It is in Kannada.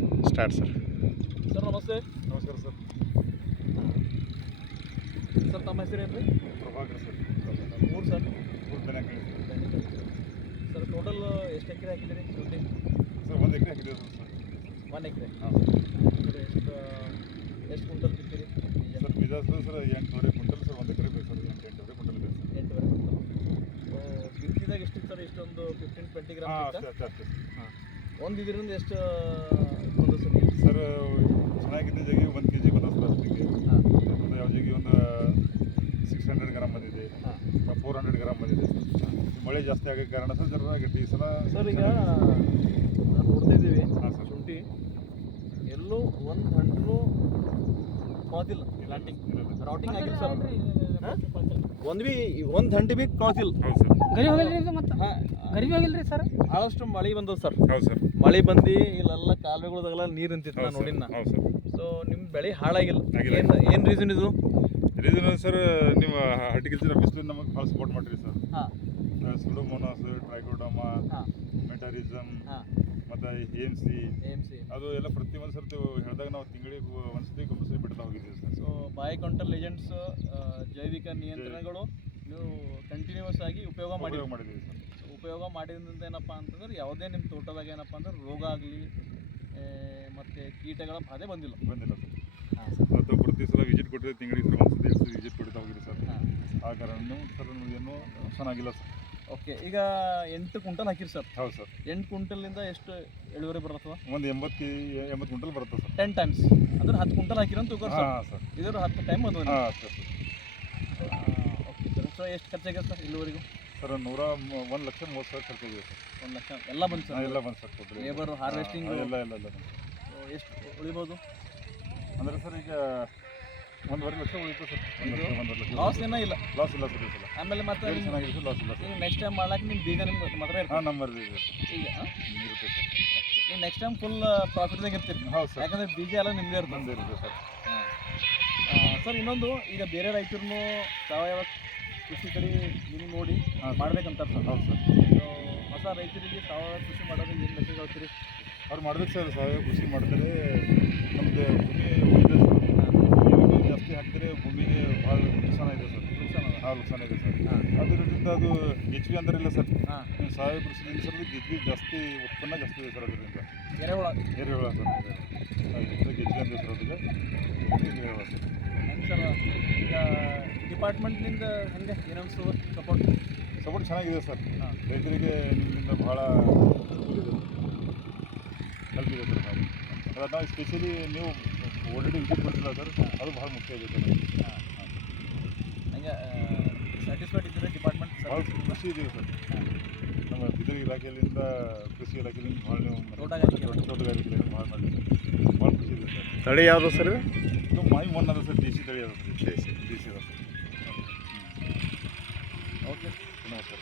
Start sir. ಸರ್ ನಮಸ್ತೆ. ನಮಸ್ಕಾರ ಸರ್. ಸರ್ ತಮ್ಮ ಹೆಸರೇನು ರೀ? ಪ್ರಭಾಕರ್ ಸರ್. ಊರು ಸರ್? ಊರು ಬೆನಕಳಿ ಸರ್ ಟೋಟಲ್ ಎಷ್ಟು ಎಕರೆ ಹಾಕಿದ್ದೀರಿ ಶುಂಠಿ? ಸರ್ 1 ಎಕರೆ ಹಾಕಿದ್ದೀವಿ ಸರ್. 1 ಎಕರೆ. ಹಾಂ ಸರ್ ಎಷ್ಟು ಕ್ವಿಂಟಲ್ ಬಿತ್ತೀರಿ ಸರ್? ಬೀಜ ಸರ್ 8.5 ಕ್ವಿಂಟಲ್ ಸರ್. 1 ಎಕರೆ ಬೇಕು ಸರ್. 8.5 ಕ್ವಿಂಟಲ್ ಬೇಕು ಸರ್. 8.5 ಕ್ವಿಂಟಲ್. ಬಿತ್ತಿದಾಗ ಎಷ್ಟಿತ್ತು ಸರ್? ಇಷ್ಟೊಂದು 15-20 ಗ್ರಾಮ್ ಹಾಂ ಇತ್ತಾ? ಅಷ್ಟೇ ಹಾಂ. ಒಂದು ಇದರಿಂದ ಎಷ್ಟು ಬಂದು ಸರ್? ಸರ್ ಚೆನ್ನಾಗಿದ್ದ ಜಾಗಿ 1 kg ಬಂದ ಸರ್ ಅಷ್ಟಿಗೆ. ಹಾಂ. ಒಂದು ಯಾವ ಜಾಗಿ ಒಂದು 600 ಗ್ರಾಮ್ ಬಂದಿದೆ, 400 ಗ್ರಾಮ್ ಬಂದಿದೆ ಸರ್. ಮಳೆ ಜಾಸ್ತಿ ಆಗೋ ಕಾರಣ ಸರ್ ಜರ ಗಟ್ಟಿ ಈ ಸಲ ಸರ್ ಈಗ ನಾವು ನೋಡ್ತಾಯಿದ್ದೀವಿ ಹಾಂ ಸರ್. ಶುಂಠಿ ಎಲ್ಲೂ ಒಂದು ಹಣ್ಣು ಕಾದಿಲ್ಲ. ಪ್ಲಾಂಟಿಂಗ್ ರಾಟಿಂಗ್ ಆಗಿಲ್ಲ ಸರ್. ಒಂದು ಹಂಡಿ ಬಿ ಕಾದಿಲ್ಲ. ಹೌದು ಸರ್. ಗರಿ ಹೋಗಿಲ್ರಿ ಇದು ಮತ್ತೆ? ಹಾಂ, ಗರಿ ಹೋಗಿಲ್ರಿ ಸರ್? ಭಾಳಷ್ಟು ಮಳೆ ಬಂದದ ಸರ್. ಹೌದು ಸರ್. ಮಳೆ ಬಂದು ಇಲ್ಲೆಲ್ಲ ಕಾಲುವೆಗಳದಾಗೆಲ್ಲ ನೀರು ನಿಂತಿತ್ತು. ನಾನು ನೋಡಿನ. ಹೌದು ಸರ್. ಸೊ ನಿಮ್ಮ ಬೆಳೆ ಹಾಳಾಗಿಲ್ಲ. ಆಗಿಲ್ಲ. ಏನು ರೀಸನ್ ಇದು? ರೀಸನ್ ಸರ್ ನಿಮ್ಮ ಹಾರ್ಟಿಕಲ್ಚರ್ ಆಫೀಸ್ ನಮಗೆ ಭಾಳ ಸಪೋರ್ಟ್ ಮಾಡಿರಿ ಸರ್. ಹಾಂ ಸುಡೋಮೋನಾಸ್, ಟ್ರೈಕೋಡರ್ಮಾ, ಹಾಂ ಮೆಟಾರಿಸಮ್ ಹಾಂ ಮತ್ತು AMC ಅದು ಎಲ್ಲ ಪ್ರತಿಯೊಂದು ಸರ್ತಿ ಹೇಳಿದಾಗ ನಾವು ತಿಂಗಳಿಗೆ ಒಂದ್ಸತಿ ಕಂಪಲ್ಸರಿ ಬಿಡ್ತಾ ಹೋಗಿದ್ದೀವಿ sir. So by counter agents, ಜೈವಿಕ ನಿಯಂತ್ರಣಗಳು ನೀವು ಕಂಟಿನ್ಯೂಸ್ ಆಗಿ ಉಪಯೋಗ ಮಾಡಿದ್ದೀವಿ ಸರ್. ಉಪಯೋಗ ಮಾಡಿದ್ರಿಂದ ಏನಪ್ಪ ಅಂತಂದ್ರೆ ಯಾವುದೇ ನಿಮ್ಮ ತೋಟದಾಗ ಏನಪ್ಪ ಅಂದ್ರೆ ರೋಗ ಆಗಲಿ ಮತ್ತು ಕೀಟಗಳ ಬಾಧೆ ಬಂದಿಲ್ಲ ಸರ್. ಹಾಂ ಸರ್. ಮತ್ತು ಪ್ರತಿ ಸಲ ವಿಸಿಟ್ ಕೊಟ್ಟರೆ ತಿಂಗಳಿಗೆ ಸರ್ ಒಂದ್ಸತಿ 2 ಸತಿ ವಿಸಿಟ್ ಕೊಡ್ತಾ ಹೋಗಿರಿ ಸರ್. ಹಾಂ. ಆ ಕಾರಣ ಸರ್ ಏನೂ ಚೆನ್ನಾಗಿಲ್ಲ ಸರ್. ಓಕೆ, ಈಗ 8 ಕ್ವಿಂಟಲ್ ಹಾಕಿರಿ ಸರ್. ಹೌದು ಸರ್. 8 ಕ್ವಿಂಟಲಿಂದ ಎಷ್ಟು ಇಳುವರಿ ಬರ್ತದೆ? ಒಂದು 80 ಕ್ವಿಂಟಲ್ ಬರುತ್ತೆ ಸರ್. 10 ಟೈಮ್ಸ್ ಅಂದ್ರೆ 10 ಕ್ವಿಂಟಲ್ ಹಾಕಿರಿ ಅಂತ ತಿಳ್ಕೊರಿ ಸರ್. ಹಾಂ ಸರ್. ಇದ್ರ 10 ಟೈಮ್ ಅದು. ಹಾಂ ಅಷ್ಟೇ ಸರ್. Okay sir. ಸೊ ಎಷ್ಟು ಖರ್ಚಾಗಿದೆ ಸರ್ ಇಲ್ಲಿವರೆಗೂ? ಸರ್ 1,30,30,000 ಖರ್ಚಾಗಿದೆ ಸರ್. 1 ಲಕ್ಷ ಎಲ್ಲ ಬಂತು ಸರ್? ಎಲ್ಲ ಬಂದು ಸರ್ ಟೋಟಲ್. ಲೇಬರ್, ಹಾರ್ವೆಸ್ಟಿಂಗ್ ಎಲ್ಲ ಬಂದು. ಎಷ್ಟು ಉಳಿಬೋದು ಅಂದರೆ ಸರ್ ಈಗ 1.5 ಲಕ್ಷ ಉಳಿತು ಸರ್. 1.5 ಲಕ್ಷ ಲಾಸ್ ಏನೋ ಇಲ್ಲ? ಲಾಸ್ ಇಲ್ಲ ಸರ್ ಈ ಸಲ. ಆಮೇಲೆ ಮತ್ತೆ ಬೆಳೆ ಚೆನ್ನಾಗಿದೆ ಸರ್. ಲಾಸ್ ಇಲ್ಲ ಸರ್. ನೀವು ನೆಕ್ಸ್ಟ್ ಟೈಮ್ ಮಾಡ್ಲಾಕ ನಿಮ್ಮ ಬೀಗ ನಿಮ್ಗೆ ಮಾತ್ರ ಇರ್ತದೆ. ಹಾಂ ನಂಬರ್ ಇದೆ ಸರ್. ಈಗ ಇರುತ್ತೆ ಸರ್. ನೀವು ನೆಕ್ಸ್ಟ್ ಟೈಮ್ ಫುಲ್ ಪ್ರಾಫಿಟ್ದಾಗ ಇರ್ತೀರಿ. ಹೌದು ಸರ್. ಯಾಕಂದ್ರೆ ಬೀಜ ಎಲ್ಲ ನಿಮ್ಮದೇ ಇರ್ತದೆ. ನಮ್ಮದೇ ಇರುತ್ತೆ ಸರ್. ಸರ್ ಇನ್ನೊಂದು, ಈಗ ಬೇರೆ ರೈತರು ಸಾವಯವ ಕೃಷಿ ಕಡೆ ನೀವು ನೋಡಿ ಮಾಡ್ಬೇಕಂತಾರೆ ಸರ್. ಹೌದು ಸರ್. ಹೊಸ ರೈತರಿಗೆ ಸಾವಯವ ಕೃಷಿ ಮಾಡೋದು ಏನು ಮೆಸೇಜ್ ಹೇಳ್ತೀರಿ? ಅವ್ರು ಮಾಡ್ಬೇಕು ಸರ್. ಸಾವಯವ ಕೃಷಿ ಮಾಡಿದ್ರೆ ನಮ್ಮದು ಭೂಮಿ ಉಳಿದೆ ಸರ್. ಕೆಮಿಕಲ್ ಜಾಸ್ತಿ ಹಾಕಿದ್ರೆ ಭೂಮಿಗೆ ಭಾಳ ನುಕ್ಸಾನ ಇದೆ ಸರ್. ನುಕ್ಸಾನ ಇದೆ ಸರ್. ಅದರಿಂದ ಅದು GHB ಅಂದ್ರೆ ಇಲ್ಲ ಸರ್. ಹಾಂ. ನೀವು ಸಾವಯವ ಕೃಷಿಯಿಂದ ಸರ್ GHB ಜಾಸ್ತಿ ಉತ್ಪನ್ನ ಜಾಸ್ತಿ ಇದೆ ಸರ್. ಅದರಿಂದ ಎರೆಹುಳ ಎರೆಹುಳ ಸರ್. GHB ಅಂತ ಸರ್ ಅದಕ್ಕೆ ಎರೆಹುಳ ಸರ್. ಹೆಂಗೆ ಸರ್ ಈಗ ಡಿಪಾರ್ಟ್ಮೆಂಟ್ನಿಂದ ಹೆಂಗೆ ಏನನ್ಸು ಸಪೋರ್ಟ್ ಚೆನ್ನಾಗಿದೆ ಸರ್. ರೈತರಿಗೆ ನಿಮ್ಮಿಂದ ಭಾಳ ಹೆಲ್ಪ್ ಇದೆ ಸರ್. ಅದು ನಾವು ಸ್ಪೆಷಲಿ ನೀವು ಆಲ್ರೆಡಿ ವಿಸಿಟ್ ಕೊಟ್ಟಿಲ್ಲ ಸರ್. ಅದು ಭಾಳ ಮುಖ್ಯ ಇದೆ ಸರ್. ಹಂಗೆ ಸ್ಯಾಟಿಸ್ಫೈಡ್ ಇದ್ದರೆ ಡಿಪಾರ್ಟ್ಮೆಂಟ್ ಭಾಳ ಖುಷಿ ಇದೀವಿ ಸರ್. ನಮ್ಮ ಬಿದರ್ ಇಲಾಖೆಯಿಂದ ಕೃಷಿ ಇಲಾಖೆಯಿಂದ ಭಾಳ ನೀವು ತೋಟಗಾರಿಕೆ ಭಾಳ ಮಾಡಿದ್ದೀವಿ ಸರ್. ಭಾಳ ಖುಷಿ ಇದೆ ಸರ್. ತಳಿ ಯಾವುದು ಸರ್? ಇದು ಮಾಯಿ ಮಣ್ಣು ಅದ ಸರ್. ದೇಸಿ ತಳಿ ಅದ ಸರ್. ದೇಸಿ ಅದ ಸರ್. ಓಕೆ ನಮಸ್ಕಾರ.